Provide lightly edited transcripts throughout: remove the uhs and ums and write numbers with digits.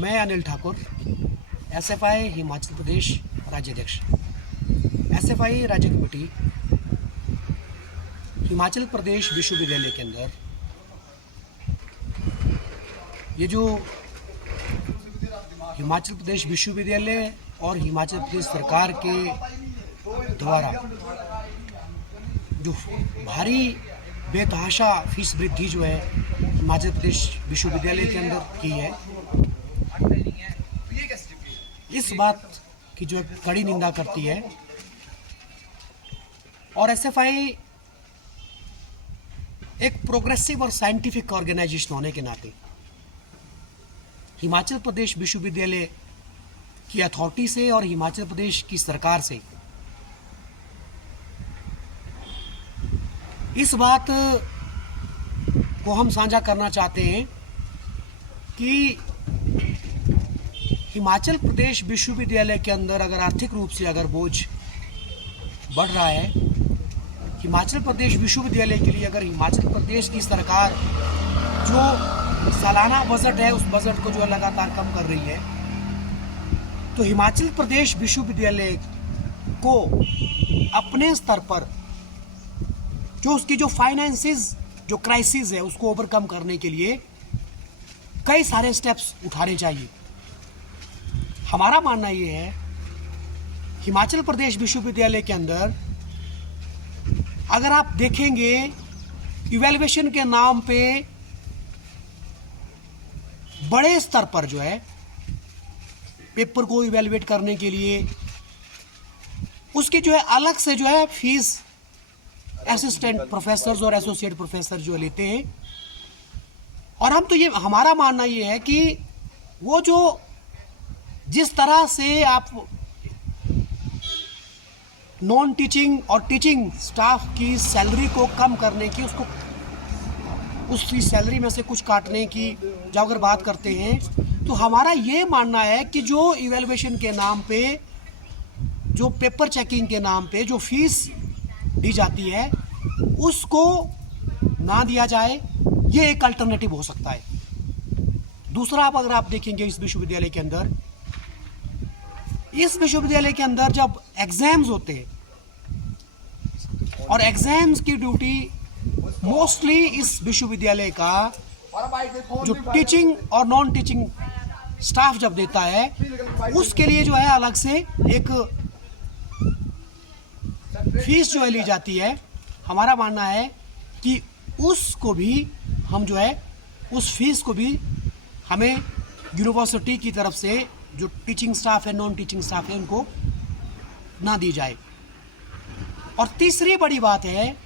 मैं Anil Thakur, SFI Himachal Pradesh राज्याध्यक्ष। SFI राज्य committee Himachal Pradesh विश्वविद्यालय के अंदर ये जो हिमाचल प्रदेश विश्वविद्यालय और हिमाचल प्रदेश सरकार के द्वारा जो भारी बेतहाशा फीस वृद्धि जो है हिमाचल प्रदेश विश्वविद्यालय के अंदर की है, इस बात की जो कड़ी निंदा करती है। और एसएफआई एक प्रोग्रेसिव और साइंटिफिक ऑर्गेनाइजेशन होने के नाते हिमाचल प्रदेश विश्वविद्यालय की अथॉरिटी से और हिमाचल प्रदेश की सरकार से इस बात को हम साझा करना चाहते हैं कि हिमाचल प्रदेश विश्वविद्यालय के अंदर अगर आर्थिक रूप से अगर बोझ बढ़ रहा है, हिमाचल प्रदेश विश्वविद्यालय के लिए अगर हिमाचल प्रदेश की सरकार जो सालाना बजट है उस बजट को जो लगातार कम कर रही है, तो हिमाचल प्रदेश विश्वविद्यालय को अपने स्तर पर जो उसकी जो फाइनेंसिस जो क्राइसिस है उसको ओवरकम करने के लिए कई सारे स्टेप्स उठाने चाहिए। हमारा मानना ये है हिमाचल प्रदेश विश्वविद्यालय के अंदर अगर आप देखेंगे इवैल्यूएशन के नाम पे बड़े स्तर पर जो है पेपर को इवैल्यूएट करने के लिए उसकी जो है अलग से जो है फीस असिस्टेंट प्रोफेसर और एसोसिएट प्रोफेसर जो लेते हैं। और हम तो ये हमारा मानना ये है कि वो जो जिस तरह से आप नॉन टीचिंग और टीचिंग स्टाफ की सैलरी को कम करने की उसको उसकी सैलरी में से कुछ काटने की जब अगर बात करते हैं, तो हमारा ये मानना है कि जो इवैल्यूएशन के नाम पे जो पेपर चेकिंग के नाम पे जो फीस दी जाती है उसको ना दिया जाए, ये एक अल्टरनेटिव हो सकता है। दूसरा, अगर आप देखेंगे इस विश्वविद्यालय के अंदर जब एग्जाम्स होते हैं और एग्जाम्स की ड्यूटी मोस्टली इस विश्वविद्यालय का जो टीचिंग और नॉन टीचिंग स्टाफ जब देता है उसके लिए जो है अलग से एक फीस जो है ली जाती है। हमारा मानना है कि उसको भी हम जो है उस फीस को भी हमें यूनिवर्सिटी की तरफ से जो टीचिंग स्टाफ है नॉन टीचिंग स्टाफ है उनको ना दी जाए। और तीसरी बड़ी बात है,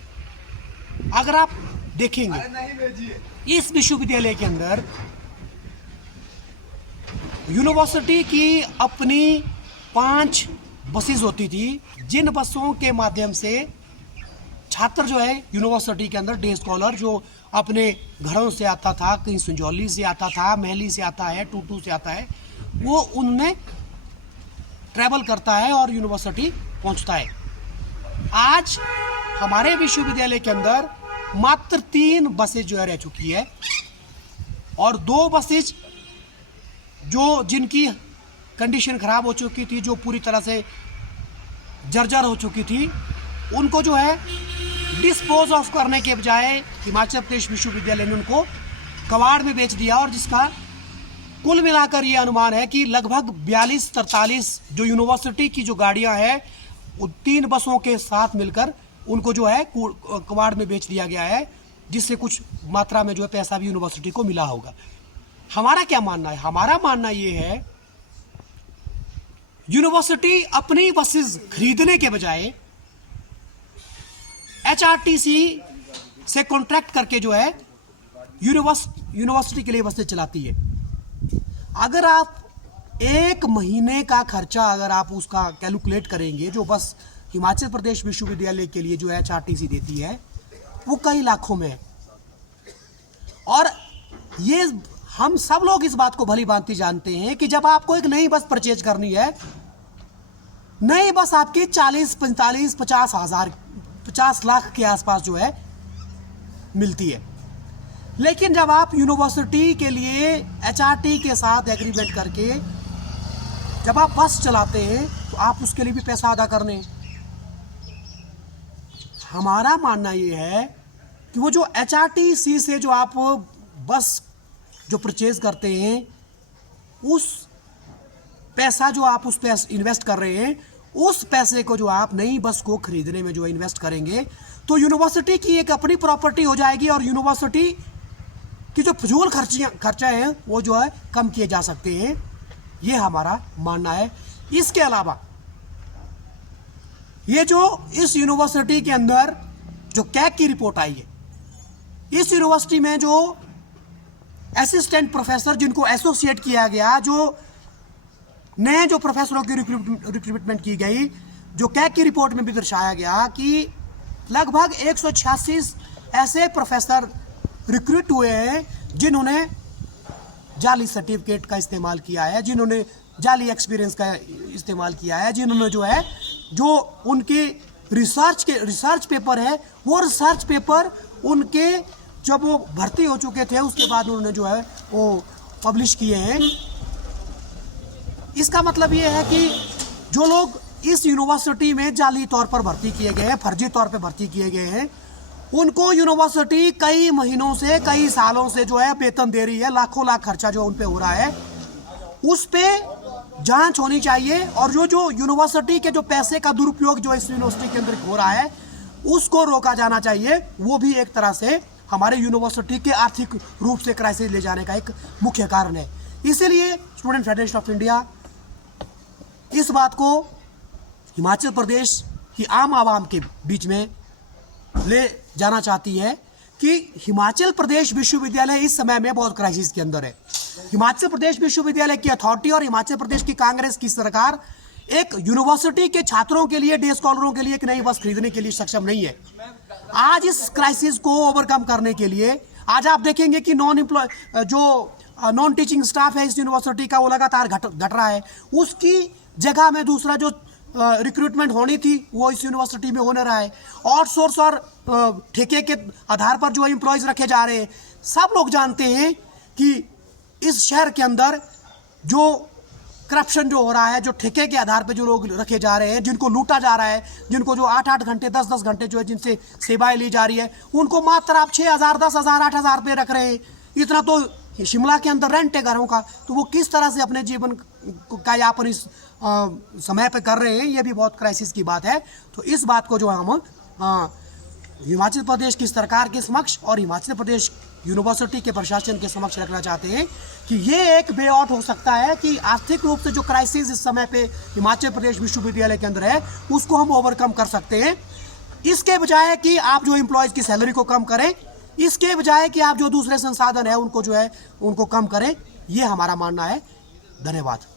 अगर आप देखेंगे इस विश्वविद्यालय के अंदर यूनिवर्सिटी की अपनी 5 बसेस होती थी, जिन बसों के माध्यम से छात्र जो है यूनिवर्सिटी के अंदर डे स्कॉलर जो अपने घरों से आता था, कहीं संजौली से आता था, महली से आता है, टूटू से आता है, वो उनमें ट्रैवल करता है और यूनिवर्सिटी पहुंचता है। आज हमारे विश्वविद्यालय के अंदर मात्र 3 बसेज जो है रह चुकी है और 2 बसेज जो जिनकी कंडीशन खराब हो चुकी थी, जो पूरी तरह से जर्जर हो चुकी थी, उनको जो है डिस्पोज ऑफ करने के बजाय हिमाचल प्रदेश विश्वविद्यालय ने उनको कबाड़ में बेच दिया। और जिसका कुल मिलाकर ये अनुमान है कि लगभग 42-43 जो यूनिवर्सिटी की जो गाड़ियां हैं वो 3 बसों के साथ मिलकर उनको जो है कबाड़ में बेच दिया गया है, जिससे कुछ मात्रा में जो है पैसा भी यूनिवर्सिटी को मिला होगा। हमारा क्या मानना है? हमारा मानना ये है यूनिवर्सिटी अपनी बसेस खरीदने के बजाय एचआरटीसी से कॉन्ट्रैक्ट करके जो है यूनिवर्सिटी के लिए बसें चलाती है। अगर आप 1 महीने का खर्चा अगर आप उसका कैलकुलेट करेंगे जो बस हिमाचल प्रदेश विश्वविद्यालय के लिए जो है एचआरटीसी देती है वो कई लाखों में है। और ये हम सब लोग इस बात को भली भांति जानते हैं कि जब आपको एक नई बस परचेज करनी है, नई बस आपकी 40, 45, 50 लाख के आसपास जो है मिलती है। लेकिन जब आप यूनिवर्सिटी के लिए एचआरटी के साथ एग्रीमेंट करके जब आप बस चलाते हैं तो आप उसके लिए भी पैसा अदा करने। हमारा मानना ये है कि वो जो एचआरटीसी से जो आप बस जो परचेज करते हैं, उस पैसा जो आप उस पे इन्वेस्ट कर रहे हैं, उस पैसे को जो आप नई बस को खरीदने में जो इन्वेस्ट करेंगे तो यूनिवर्सिटी की एक अपनी प्रॉपर्टी हो जाएगी और यूनिवर्सिटी की जो फजूल खर्चा है वो जो है कम किए जा सकते हैं। ये हमारा मानना है। इसके अलावा ये जो इस यूनिवर्सिटी के अंदर जो कैग की रिपोर्ट आई है, इस यूनिवर्सिटी में जो असिस्टेंट प्रोफेसर जिनको एसोसिएट किया गया, जो नए जो प्रोफेसरों की रिक्रूटमेंट की गई, जो कैग की रिपोर्ट में भी दर्शाया गया कि लगभग 186 ऐसे प्रोफेसर रिक्रूट हुए हैं जिन्होंने जाली सर्टिफिकेट का इस्तेमाल किया है, जिन्होंने जाली एक्सपीरियंस का इस्तेमाल किया है, जिन्होंने जो है जो उनके रिसर्च पेपर है वो रिसर्च पेपर उनके जब वो भर्ती हो चुके थे उसके बाद उन्होंने जो है वो पब्लिश किए हैं। इसका मतलब ये है कि जो लोग इस यूनिवर्सिटी में जाली तौर पर भर्ती किए गए हैं, फर्जी तौर पर भर्ती किए गए हैं, उनको यूनिवर्सिटी कई महीनों से कई सालों से जो है वेतन दे रही है, लाखों लाख खर्चा जो उन पे हो रहा है, उस पे जांच होनी चाहिए। और जो यूनिवर्सिटी के जो पैसे का दुरुपयोग जो इस यूनिवर्सिटी के अंदर हो रहा है उसको रोका जाना चाहिए। वो भी एक तरह से हमारे यूनिवर्सिटी के आर्थिक रूप से क्राइसिस ले जाने का एक मुख्य कारण है। इसीलिए स्टूडेंट फेडरेशन ऑफ इंडिया इस बात को हिमाचल प्रदेश की आम आवाम के बीच में ले जाना चाहती है कि हिमाचल प्रदेश विश्वविद्यालय इस समय में बहुत क्राइसिस के अंदर है। हिमाचल प्रदेश विश्वविद्यालय की अथॉरिटी और हिमाचल प्रदेश की कांग्रेस की सरकार एक यूनिवर्सिटी के छात्रों के लिए, डे स्कॉलरों के लिए एक नई बस खरीदने के लिए सक्षम नहीं है। आज इस क्राइसिस को ओवरकम करने के लिए आज आप देखेंगे कि नॉन टीचिंग स्टाफ है इस यूनिवर्सिटी का वो लगातार घट रहा है। उसकी जगह में दूसरा जो रिक्रूटमेंट होनी थी वो इस यूनिवर्सिटी में होने रहा है। आउटसोर्स और ठेके के आधार पर जो एम्प्लॉयज रखे जा रहे हैं। सब लोग जानते हैं कि इस शहर के अंदर जो करप्शन जो हो रहा है, जो ठेके के आधार पे जो लोग रखे जा रहे हैं, जिनको लूटा जा रहा है, जिनको जो 8-8 घंटे 10-10 घंटे जो है जिनसे सेवाएं ली जा रही है, उनको मात्र आप 6,000 10,000 8,000 रुपये रख रहे हैं। इतना तो शिमला के अंदर रेंट है घरों का, तो वो किस तरह से अपने जीवन का यापन इस समय पे कर रहे हैं, ये भी बहुत क्राइसिस की बात है। तो इस बात को जो हम हिमाचल प्रदेश की सरकार के समक्ष और हिमाचल प्रदेश यूनिवर्सिटी के प्रशासन के समक्ष रखना चाहते हैं कि ये एक वे आउट हो सकता है कि आर्थिक रूप से जो क्राइसिस इस समय पे हिमाचल प्रदेश विश्वविद्यालय के अंदर है उसको हम ओवरकम कर सकते हैं। इसके बजाय कि आप जो एम्प्लॉयज की सैलरी को कम करें, इसके बजाय कि आप जो दूसरे संसाधन है उनको जो है उनको कम करें, ये हमारा मानना है। धन्यवाद।